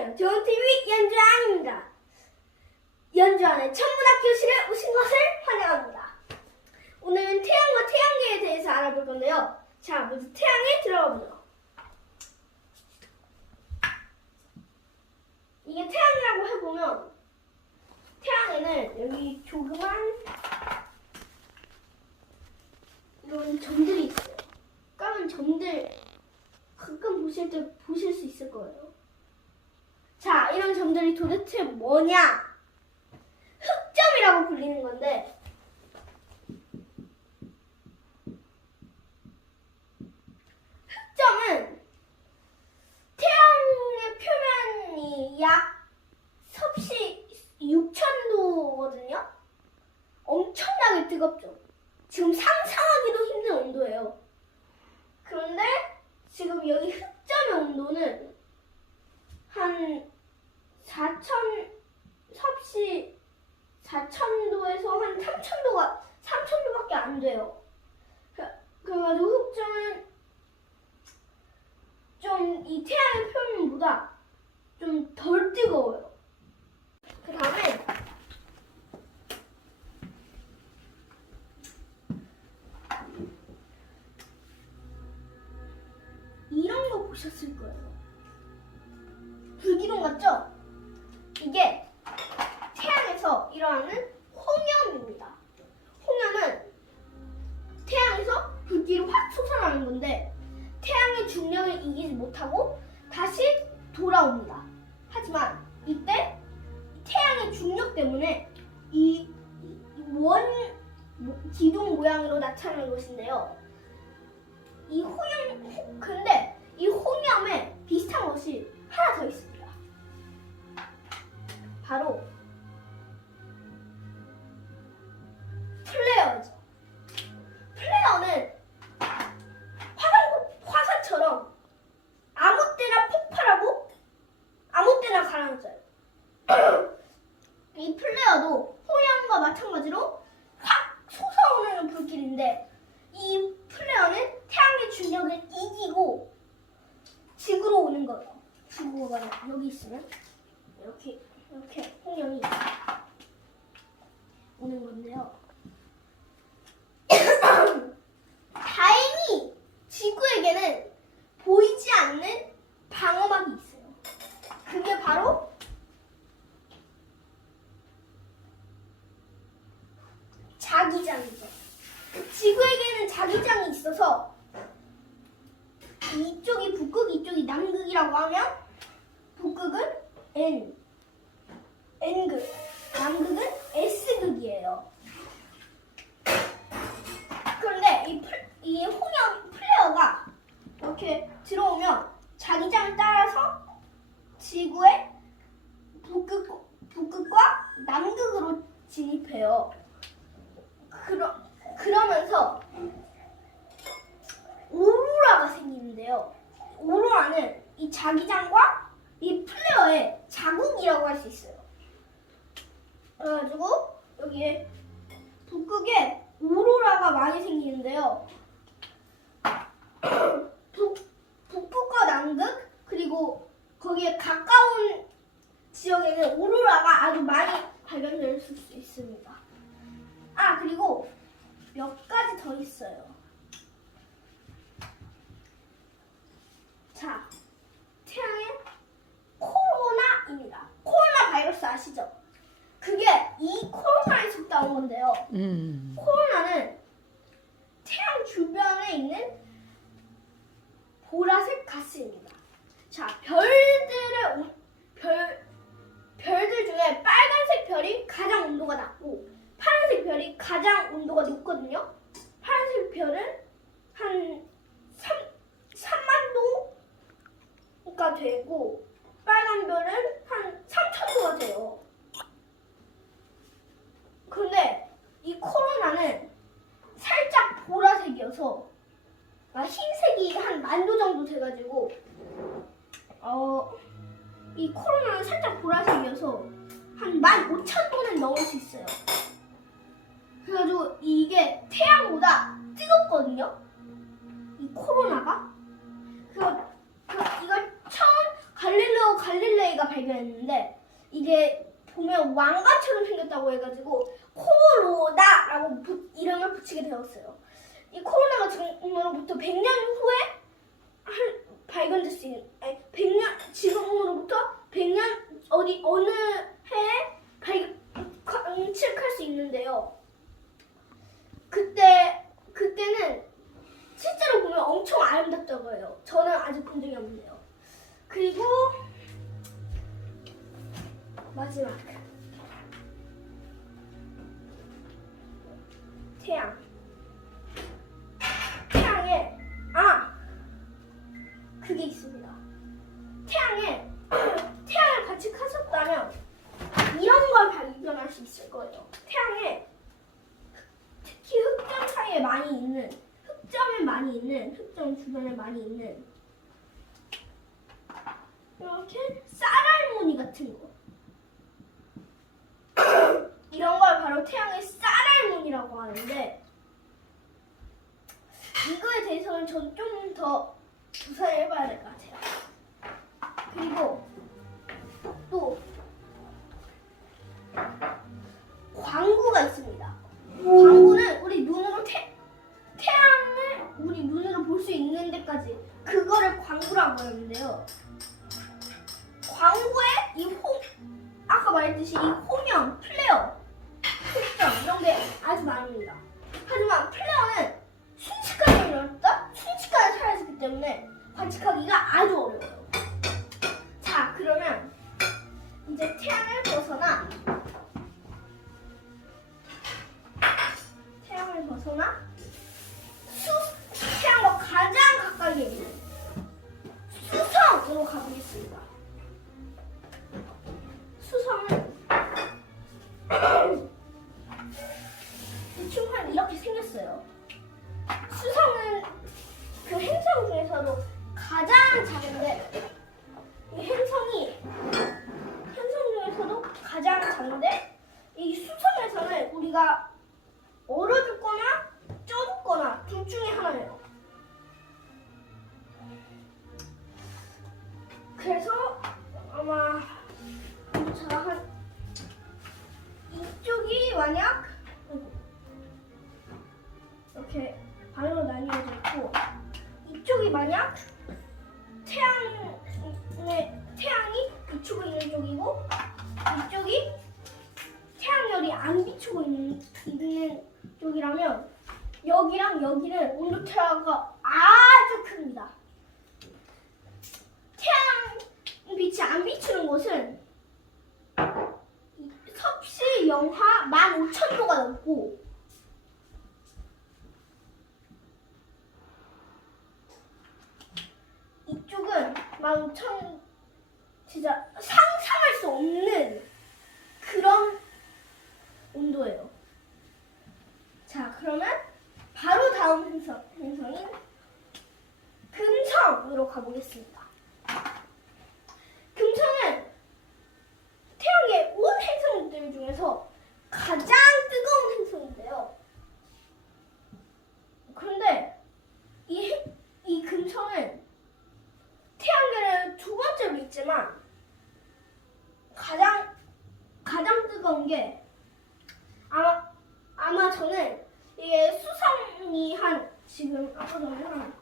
안녕하세요. 좋은TV 연주안입니다. 연주안의 천문학 교실에 오신 것을 환영합니다. 오늘은 태양과 태양계에 대해서 알아볼 건데요. 자, 먼저 태양에 들어가 보죠. 이게 태양이라고 해보면 태양에는 여기 조그만 이런 점들이 있어요. 까만 점들 가끔 보실 때 보실 수 있을 거예요. 자, 이런 점들이 도대체 뭐냐? 흑점이라고 불리는 건데 흑점은 태양의 표면이 약 섭씨 6,000도거든요. 엄청나게 뜨겁죠. 지금 상상하기도 힘든 온도예요. 그런데 지금 여기 흑점의 온도는 한 4,000 4,000도에서 한 3,000도밖에 안 돼요. 그래가지고 흑점은 좀 이 태양의 표면보다 좀 덜 뜨거워요. 그 다음에 이런 거 보셨을 거예요. 불기둥 같죠? 이게 태양에서 일어나는 홍염입니다. 홍염은 태양에서 불길이 확 솟아나는 건데 태양의 중력을 이기지 못하고 다시 돌아옵니다. 하지만 이때 태양의 중력 때문에 이 원 기둥 모양으로 나타나는 것인데요. 근데 이 홍염에 비슷한 것이 하나 더 있습니다. 바로 플레어죠. 플레어는 화산처럼 아무 때나 폭발하고 아무 때나 가라앉아요. 이 플레어도 홍염과 마찬가지로 확 솟아오르는 불길인데 이 플레어는 태양의 중력을 이기고 지구로 오는 거예요. 지구가 여기 있으면 이렇게 홍염이 오는 건데요. 다행히 지구에게는 보이지 않는 방어막이 있어요. 그게 바로 자기장이죠. 지구에게는 자기장이 있어서 이쪽이 북극, 이쪽이 남극이라고 하면 북극은 N극, 남극은 S극이에요. 그런데 이 홍염 플레어가 이렇게 들어오면 자기장을 따라서 지구의 북극과 남극으로 진입해요. 그러면서 오로라가 생기는데요. 오로라는 이 자기장과 이 플레어의 자국이라고 할 수 있어요. 그래가지고 여기에 북극에 오로라가 많이 생기는데요. 북극과 남극 그리고 거기에 가까운 지역에는 오로라가 아주 많이 발견될 수 있습니다. 그리고 몇 가지 더 있어요. 자, 태양의 코로나입니다. 코로나 바이러스 아시죠? 그게 이 코로나에서 나온 건데요. 코로나는 태양 주변에 있는 보라색 가스입니다. 자, 별들 중에 빨간색 별이 가장 온도가 낮고 파란색 별이 가장 온도가 높거든요. 파란색 별은 한 3만 도가 되고 빨간 별은 한 3,000도가 돼요. 그런데 이 코로나는 살짝 보라색이어서 흰색이 한 10,000도 정도 돼가지고 이 코로나는 살짝 보라색이어서 한 15,000도는 넘을 수 있어요. 그래가지고 이게 태양보다 뜨겁거든요. 이 코로나가. 이걸 처음 갈릴레이가 발견했는데 이게 보면 왕관처럼 생겼다고 해가지고 코로나라고 이름을 붙이게 되었어요. 이 코로나가 지금으로부터 100년 후에 발견될 수 있는, 아니 100년 지금으로부터 100년 어느 해에 관측할 수 있는데요. 그때는 실제로 보면 엄청 아름답다고 해요. 저는 아직 본 적이 없는데요. 그리고 마지막 태양에 그게 있습니다. 태양을 같이 관측하셨다면 이런 걸 발견할 수 있을 거예요. 태양에 특히 흑점 사이에 많이 있는, 흑점 주변에 많이 있는 이렇게 쌀알무늬 같은 거. 이런 걸 바로 태양의 쌀알무늬라고 하는데 이거에 대해서는 전 좀 더 조사를 해봐야 될 것 같아요. 그리고 또 광구가 있습니다. 광구는 우리 눈으로 태양을 우리 눈으로 볼 수 있는 데까지 그거를 광구라고 하는데요. 광구에 아까 말했듯이 이 호면, 플레어, 흑점 이런 게 아주 많습니다. 하지만 플레어는 순식간에 사라지기 때문에 관측하기가 아주 어려워요. 자, 그러면 이제 태양을 벗어나 태양과 가장 가까이 있는 수성으로 가보겠습니다. 수성은 대충 한 이렇게 생겼어요. 수성은 그 행성 중에서도 가장 작은데 이 행성 중에서도 가장 작은데 이 수성에서는 우리가 얼어 죽거나 쪄 죽거나 둘 중에 하나예요. 그래서 아마 이쪽이 만약 이렇게 반으로 나뉘어져 있고 이쪽이 만약 태양이 비추고 있는 쪽이고 이쪽이 태양열이 안 비추고 있는 쪽이라면 여기랑 여기는 온도 차이가 아주 큽니다. 태양 빛이 안 비추는 곳은 섭씨 영하 15,000도가 넘고 이쪽은 15,000 진짜 상상할 수 없는 그런 온도예요. 자, 그러면 바로 다음 행성인 금성으로 가보겠습니다. 금성은 태양의 온 행성들 중에서 가장 뜨거운 행성인데요. 그런데 이 금성은 태양계를 두 번째로 있지만 가장 뜨거운 게 아마 저는 이게 수성이 지금 아까 전에 한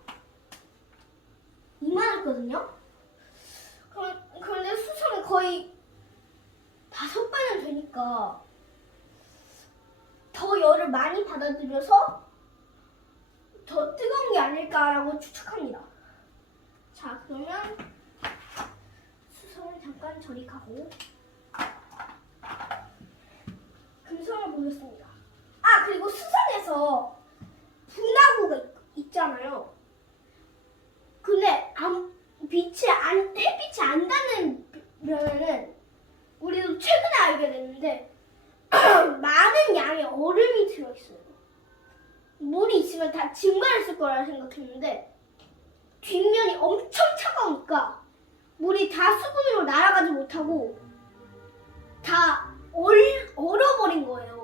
이만했거든요. 그런데 수성이 거의 5배는 되니까 더 열을 많이 받아들여서 더 뜨거운 게 아닐까라고 추측합니다. 자, 그러면 수성을 잠깐 저리 가고 금성을 보겠습니다. 그리고 수성에서 분화구가 있잖아요. 근데 햇빛이 안 닿는 우리도 최근에 알게 됐는데 많은 양의 얼음이 들어있어요. 물이 있으면 다 증발했을 거라 생각했는데 뒷면이 엄청 차가우니까 물이 다 수분으로 날아가지 못하고 다 얼어버린 거예요.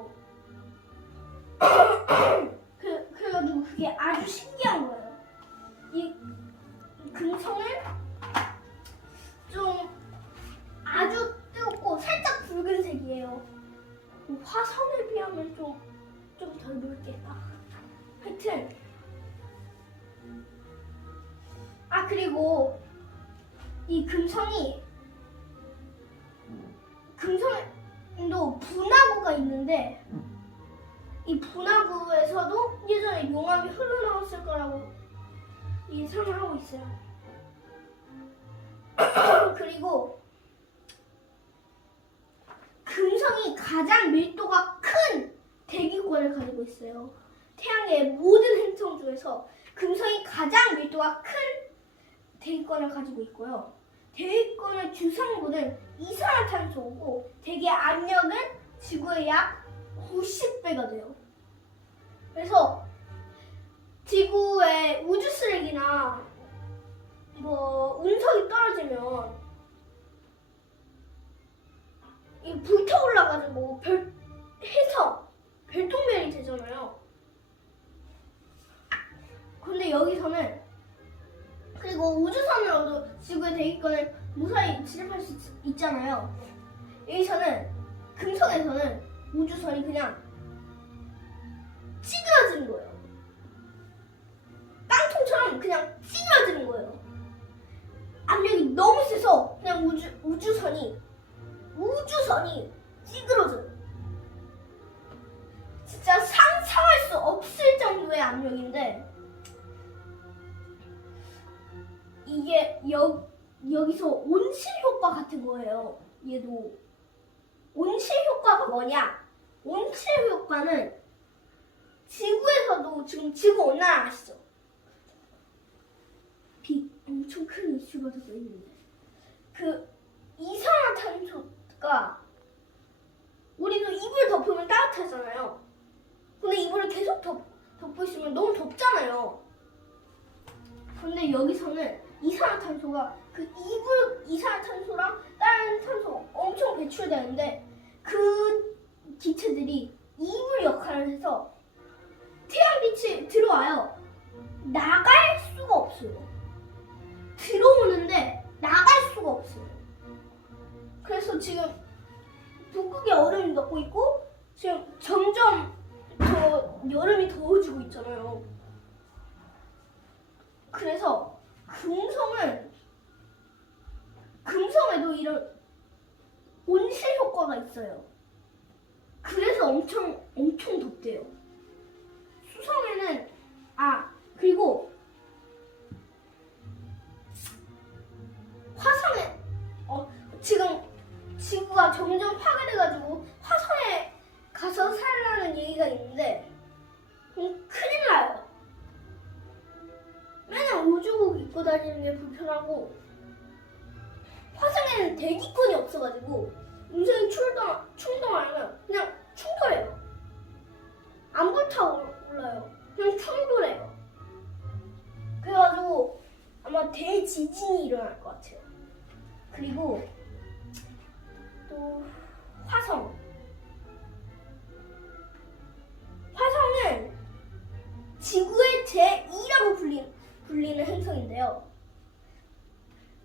그래가지고 그게 아주 신기한 거예요. 이 금성은 좀 이게 하여튼 그리고 이 금성에도 분화구가 있는데 이 분화구에서도 예전에 용암이 흘러나왔을 거라고 예상을 하고 있어요. 그리고 금성이 가장 밀도가 큰 대기권을 가지고 있어요. 태양의 모든 행성 중에서 금성이 가장 밀도가 큰 대기권을 가지고 있고요. 대기권의 주성분은 이산화탄소고 대기 압력은 지구의 약 90배가 돼요. 그래서 지구에 우주 쓰레기나 운석이 떨어지면 이 불타올라가지고 별똥별이 되잖아요. 근데 여기서는 그리고 우주선으로도 지구의 대기권을 무사히 진입할 수 있잖아요. 여기서는 금성에서는 우주선이 그냥 찌그러지는 거예요. 깡통처럼 그냥 찌그러지는 거예요. 압력이 너무 세서 그냥 우주선이 찌그러져요. 진짜 상상할 수 없을 정도의 압력인데 이게 여기서 온실 효과 같은 거예요. 얘도 온실 효과가 뭐냐? 온실 효과는 지구에서도 지금 지구 온난화 아시죠? 엄청 큰 이슈가 되고 있는데 그 이산화탄소가 우리도 이불 덮으면 따뜻하잖아요. 근데 이불을 계속 덮고 있으면 너무 덥잖아요. 근데 여기서는 이산화탄소가 그 이산화탄소랑 다른 탄소 엄청 배출되는데 그 기체들이 이불 역할을 해서 태양빛이 들어와요. 나갈 수가 없어요. 들어오는데 나갈 수가 없어요. 그래서 지금 북극의 얼음이 녹고 있고 지금 점점 더 여름이 더워지고 있잖아요. 그래서 금성에도 이런 온실 효과가 있어요. 그래서 엄청 덥대요. 수성에는 그리고 화성에 지금 지구가 점점 파괴돼가지고 화성에 가서 살라는 얘기가 있는데 큰일 나요. 맨날 우주복 입고 다니는 게 불편하고 화성에는 대기권이 없어가지고 운석이 충돌하면 그냥 충돌해요. 안 불타올라요. 그냥 충돌해요. 그래가지고 아마 대지진이 일어날 것 같아요. 그리고 또 화성은 지구의 제2라고 불리는 행성인데요.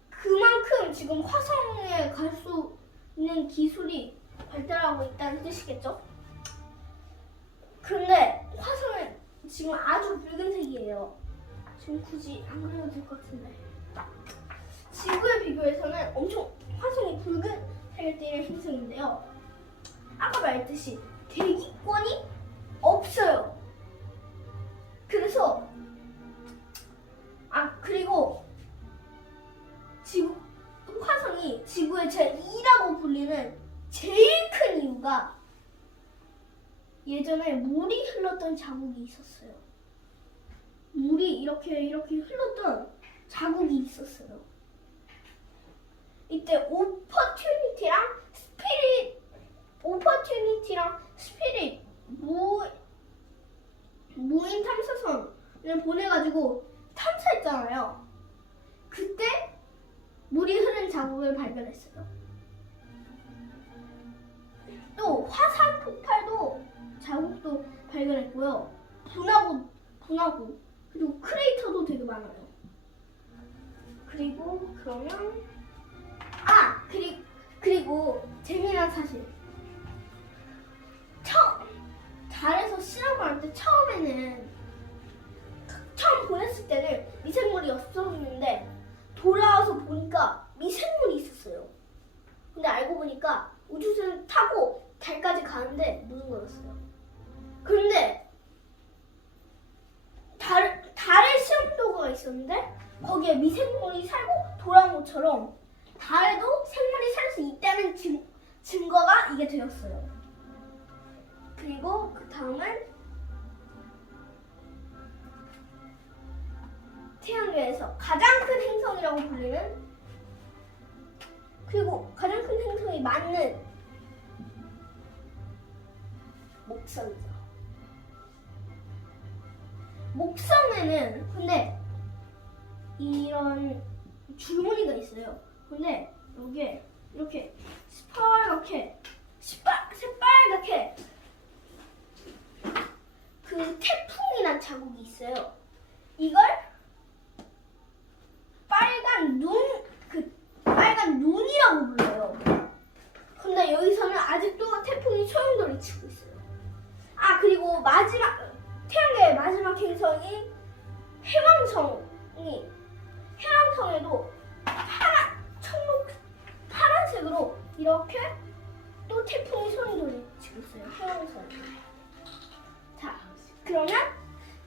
그만큼 지금 화성에 갈 수 있는 기술이 발달하고 있다는 뜻이겠죠? 그런데 화성은 지금 아주 붉은색이에요. 지금 굳이 안 그려도 될 것 같은데. 지구에 비교해서는 엄청 화성이 붉은색을 띠는 행성인데요. 아까 말했듯이 대기권이 없어요. 그래서 그리고 화성이 지구의 제2라고 불리는 제일 큰 이유가 예전에 물이 흘렀던 자국이 있었어요. 물이 이렇게 흘렀던 자국이 있었어요. 이때 오퍼튜니티랑 스피릿 무인 탐사선을 보내가지고 탐사했잖아요. 그때 물이 흐른 자국을 발견했어요. 또 화산 폭발도 자국도 발견했고요. 분화구 그리고 크레이터도 되게 많아요. 그리고 그러면 그리고 재미난 사실 달에서 실험을 할 때 처음에는 처음 보냈을 때는 미생물이 없었는데 돌아와서 보니까 미생물이 있었어요. 근데 알고 보니까 우주선 타고 달까지 가는데 무슨 거였어요. 그런데 달에 실험 도구가 있었는데 거기에 미생물이 살고 돌아온 것처럼 달에도 생물이 살 수 있다는 증거가 이게 되었어요. 그리고 그 다음은 태양계에서 가장 큰 행성이라고 불리는 그리고 가장 큰 행성이 맞는 목성이죠. 목성에는 근데 이런 줄무늬가 있어요. 근데 여기에 이렇게 새빨갛게 그 태풍이 난 자국이 있어요. 이걸 빨간 눈이라고 불러요. 근데 여기서는 아직도 태풍이 소용돌이 치고 있어요. 아, 그리고 태양계의 마지막 행성이 해왕성에도 파란색으로 이렇게 또 태풍이 소용돌이 치고 있어요. 해왕성. 자, 그러면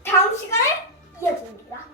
다음 시간에 이어집니다.